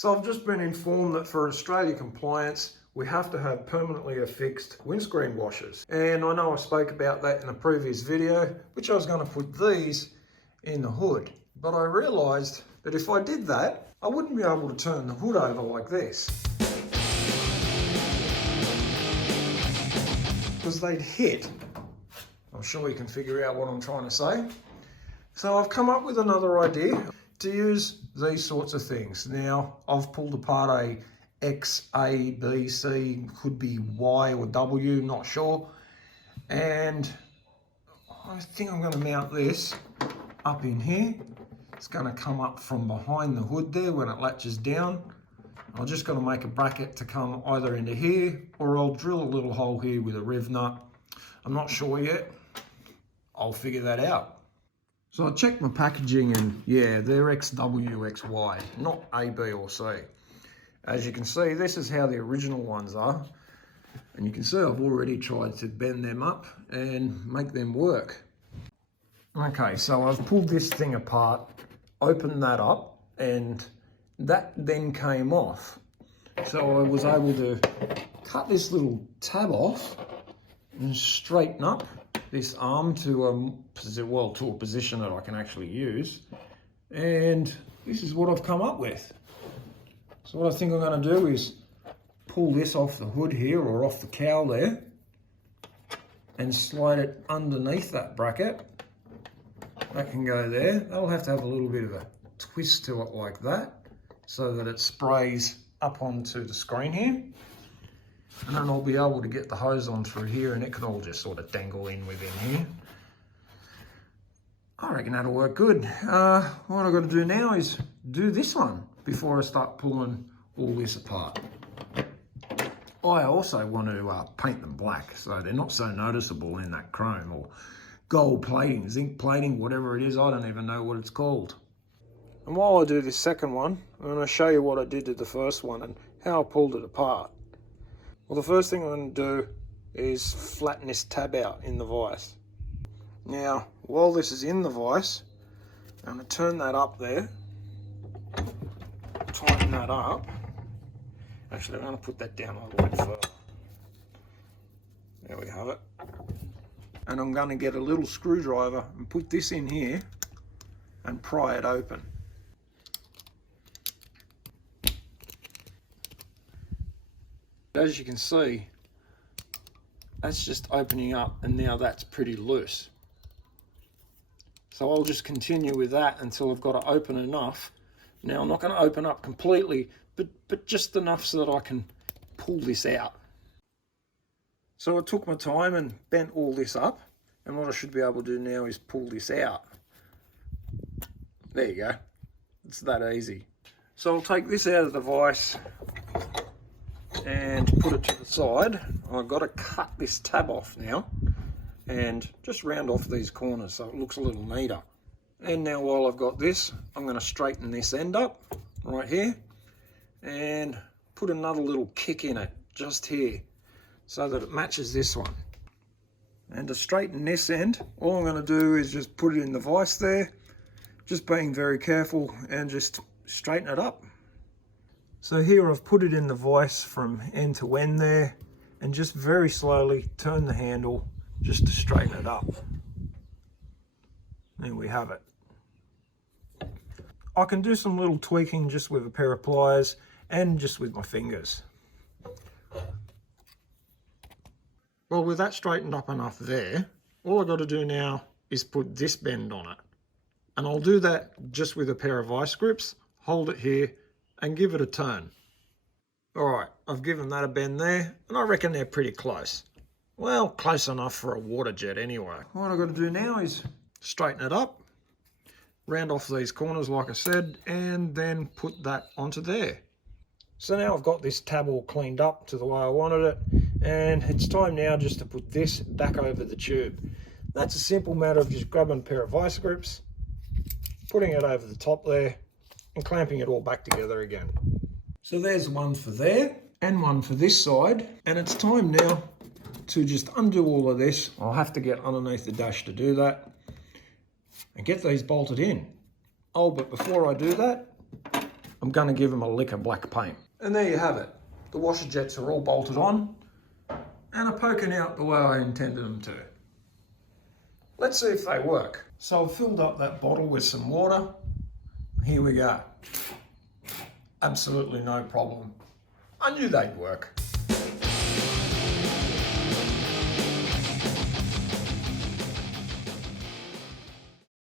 So I've just been informed that for Australia compliance, we have to have permanently affixed windscreen washers. And I know I spoke about that in a previous video, which I was going to put these in the hood. But I realised that if I did that, I wouldn't be able to turn the hood over like this, because they'd hit. I'm sure you can figure out what I'm trying to say. So I've come up with another idea to use these sorts of things. Now, I've pulled apart a X, A, B, C, could be Y or W, not sure. And I think I'm going to mount this up in here. It's going to come up from behind the hood there when it latches down. I'm just going to make a bracket to come either into here, or I'll drill a little hole here with a riv nut. I'm not sure yet. I'll figure that out. So I checked my packaging and yeah, they're XW, XY, not A, B or C. As you can see, this is how the original ones are. And you can see I've already tried to bend them up and make them work. Okay, so I've pulled this thing apart, opened that up, and that then came off. So I was able to cut this little tab off and straighten up this arm to a position that I can actually use. And this is what I've come up with. So what I think I'm going to do is pull this off the hood here, or off the cowl there, and slide it underneath that bracket. That can go there. That'll have to have a little bit of a twist to it like that, so that it sprays up onto the screen here. And then I'll be able to get the hose on through here, and it can all just sort of dangle in within here. I reckon that'll work good. What I've got to do now is do this one before I start pulling all this apart. I also want to paint them black so they're not so noticeable in that chrome, or gold plating, zinc plating, whatever it is. I don't even know what it's called. And while I do this second one, I'm going to show you what I did to the first one and how I pulled it apart. Well, the first thing I'm going to do is flatten this tab out in the vise. Now, while this is in the vise, I'm going to turn that up there, tighten that up. Actually, I'm going to put that down a little bit further. There we have it. And I'm going to get a little screwdriver and put this in here and pry it open. As you can see, that's just opening up, and now that's pretty loose. So I'll just continue with that until I've got it open enough. Now I'm not going to open up completely, but just enough so that I can pull this out. So I took my time and bent all this up, and what I should be able to do now is pull this out. There you go. It's that easy. So I'll take this out of the vise and put it to the side. I've got to cut this tab off now and just round off these corners so it looks a little neater. And now while I've got this, I'm going to straighten this end up right here and put another little kick in it just here so that it matches this one. And to straighten this end, all I'm going to do is just put it in the vise there, just being very careful, and just straighten it up. So here I've put it in the vise from end to end there, and just very slowly turn the handle just to straighten it up. There we have it. I can do some little tweaking just with a pair of pliers and just with my fingers. Well, with that straightened up enough there, all I've got to do now is put this bend on it. And I'll do that just with a pair of vice grips, hold it here, and give it a turn. Alright, I've given that a bend there, and I reckon they're pretty close. Well, close enough for a water jet anyway. What I've got to do now is straighten it up, round off these corners like I said, and then put that onto there. So now I've got this tab all cleaned up to the way I wanted it, and it's time now just to put this back over the tube. That's a simple matter of just grabbing a pair of vice grips, putting it over the top there, and clamping it all back together again. So there's one for there and one for this side, and it's time now to just undo all of this. I'll have to get underneath the dash to do that and get these bolted in. Oh, but before I do that, I'm going to give them a lick of black paint. And there you have it. The washer jets are all bolted on and are poking out the way I intended them to. Let's see if they work. So I've filled up that bottle with some water. Here we go. Absolutely no problem. I knew they'd work.